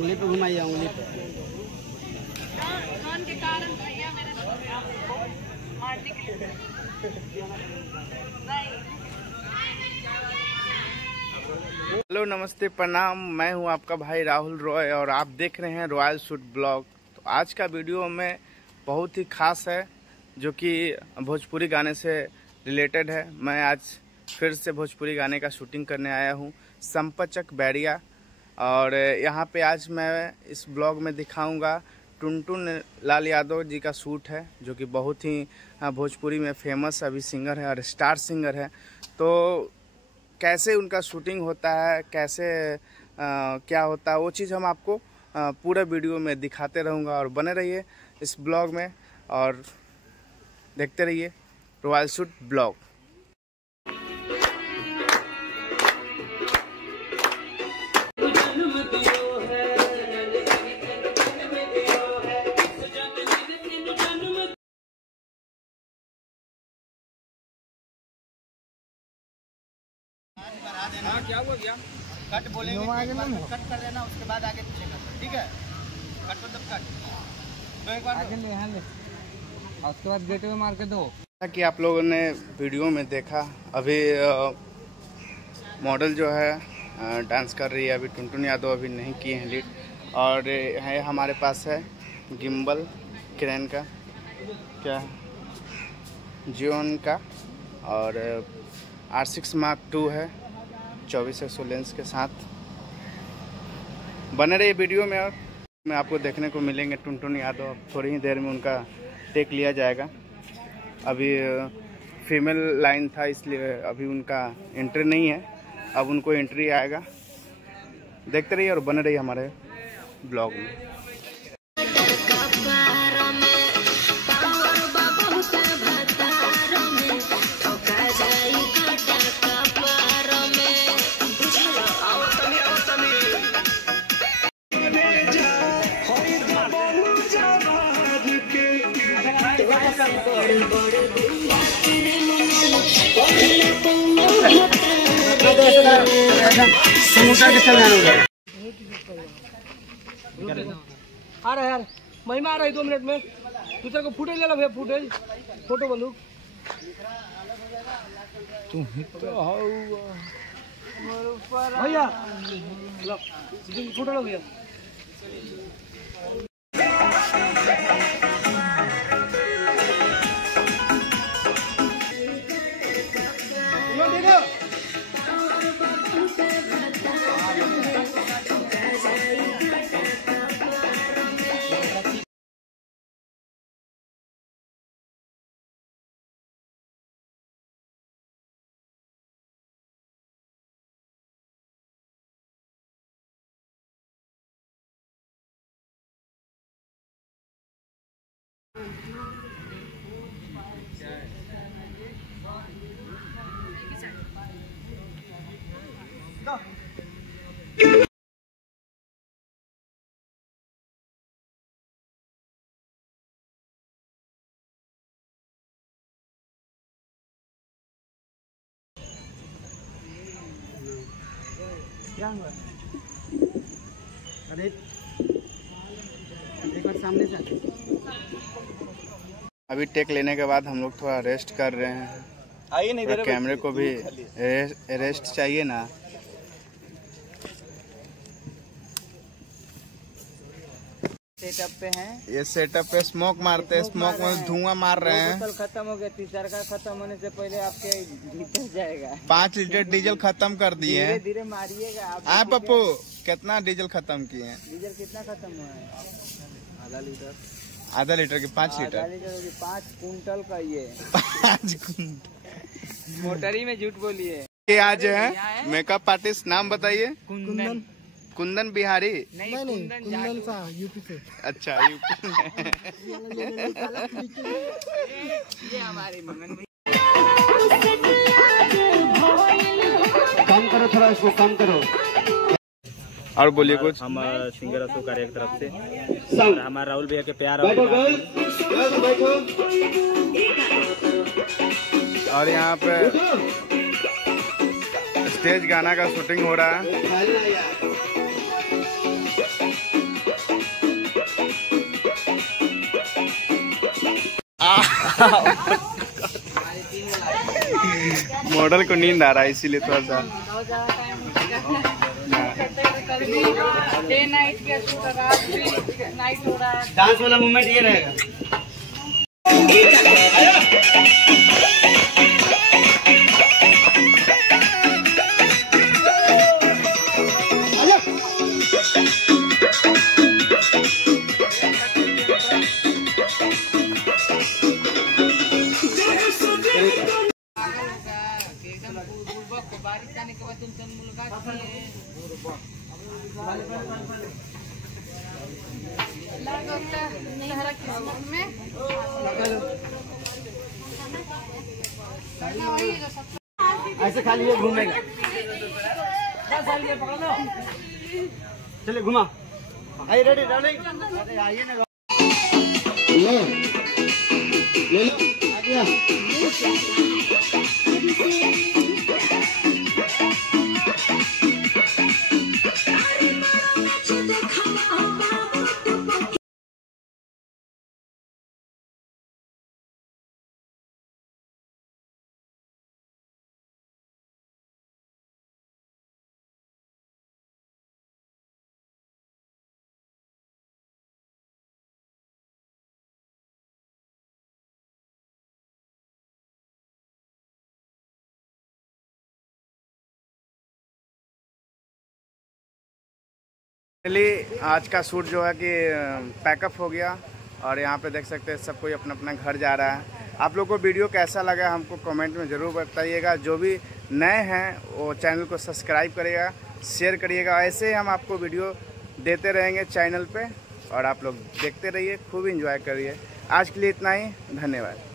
उंगली पे घुमाइए, उंगली पे। के कारण भैया मेरे मारने के लिए हेलो नमस्ते प्रणाम, मैं हूं आपका भाई राहुल रॉय और आप देख रहे हैं रॉयल शूट ब्लॉग। तो आज का वीडियो में बहुत ही खास है जो कि भोजपुरी गाने से रिलेटेड है। मैं आज फिर से भोजपुरी गाने का शूटिंग करने आया हूं संपचक बैरिया, और यहां पे आज मैं इस ब्लॉग में दिखाऊंगा टुनटुन लाल यादव जी का शूट है जो कि बहुत ही भोजपुरी में फेमस अभी सिंगर है और स्टार सिंगर है। तो कैसे उनका शूटिंग होता है, कैसे क्या होता है, वो चीज़ हम आपको पूरे वीडियो में दिखाते रहूँगा। और बने रहिए इस ब्लॉग में और देखते रहिए रॉयल शूट ब्लॉग। हाँ, क्या हुआ भैया? कट बोलेंगे, कट कर देना, उसके बाद आगे पीछे कर, ठीक है? कट मतलब कट, तो एक बार आगे ले, यहाँ ले, उसके बाद गेट में मार के दो। कि आप लोगों ने वीडियो में देखा, अभी मॉडल जो है डांस कर रही है। अभी टुनटुन यादव अभी नहीं किए हैं लीड, और है हमारे पास है गिम्बल क्रेन का, क्या जियोन का, और R6 Mark II है 2400 लेंस के साथ। बने रहिए वीडियो में और में आपको देखने को मिलेंगे टुनटुन यादव। थोड़ी ही देर में उनका टेक लिया जाएगा। अभी फीमेल लाइन था इसलिए अभी उनका एंट्री नहीं है, अब उनको एंट्री आएगा। देखते रहिए और बने रहिए हमारे ब्लॉग में। आ रहा है यार, महिमा आ रहा है 2 मिनट में। दूसरे को फुटेज ले लो भैया, फुटेज फोटो बंदूक तुम भैया, फोटो लो भैया। क्या हुआ? अरे एक बार सामने से। अभी टेक लेने के बाद हम लोग थोड़ा रेस्ट कर रहे हैं। आइए नहीं, कैमरे को भी रेस्ट चाहिए ना। सेटअप पे हैं, ये सेटअप पे स्मोक मारते हैं, स्मोक में धुआं मार रहे हैं। बोतल खत्म हो गया, तीसरा का खत्म होने से पहले आपके भीतर जाएगा। 5 लीटर डीजल खत्म कर दिए हैं। धीरे धीरे मारिएगा आप। हाँ पप्पू, कितना डीजल खत्म किए हैं? डीजल कितना खत्म हुआ है? आधा लीटर। आधा लीटर की 5 लीटर? 5 कुंटल का ये 5 कुंटल। मोटरी में झूठ बोलिए। ये आज है मेकअप आर्टिस्ट, नाम बताइए। कुंदन। कुंदन बिहारी? नहीं, कुंदन सा यूपी से। अच्छा, यूपी। ये हमारे मंगन भाई। कम करो थोड़ा, इसको कम करो। और बोलिए कुछ। हम सिंगर अशोक कार्य की तरफ से और हमारे राहुल भैया के प्यार और यहाँ पे स्टेज गाना का शूटिंग हो रहा है। मॉडल को नींद आ रहा है इसीलिए थोड़ा सा बहुत ज़्यादा टाइम डे नाइट का शूट, रात भी नाइट हो रहा है। डांस वाला मूवमेंट ये रहेगा। एकदम पूर्वक बारिश जाने के बाद तुमसे मुलाकात की है किस्मत में ऐसे खाली ये घूमेगा। चलिए घुमा। आइए रेडी डार्लिंग, आइए ना। ले लो आ गया। चलिए आज का शूट जो है कि पैकअप हो गया और यहाँ पे देख सकते हैं सब कोई अपना अपना घर जा रहा है। आप लोग को वीडियो कैसा लगा हमको कमेंट में ज़रूर बताइएगा। जो भी नए हैं वो चैनल को सब्सक्राइब करिएगा, शेयर करिएगा। ऐसे ही हम आपको वीडियो देते रहेंगे चैनल पे और आप लोग देखते रहिए, खूब एंजॉय करिए। आज के लिए इतना ही, धन्यवाद।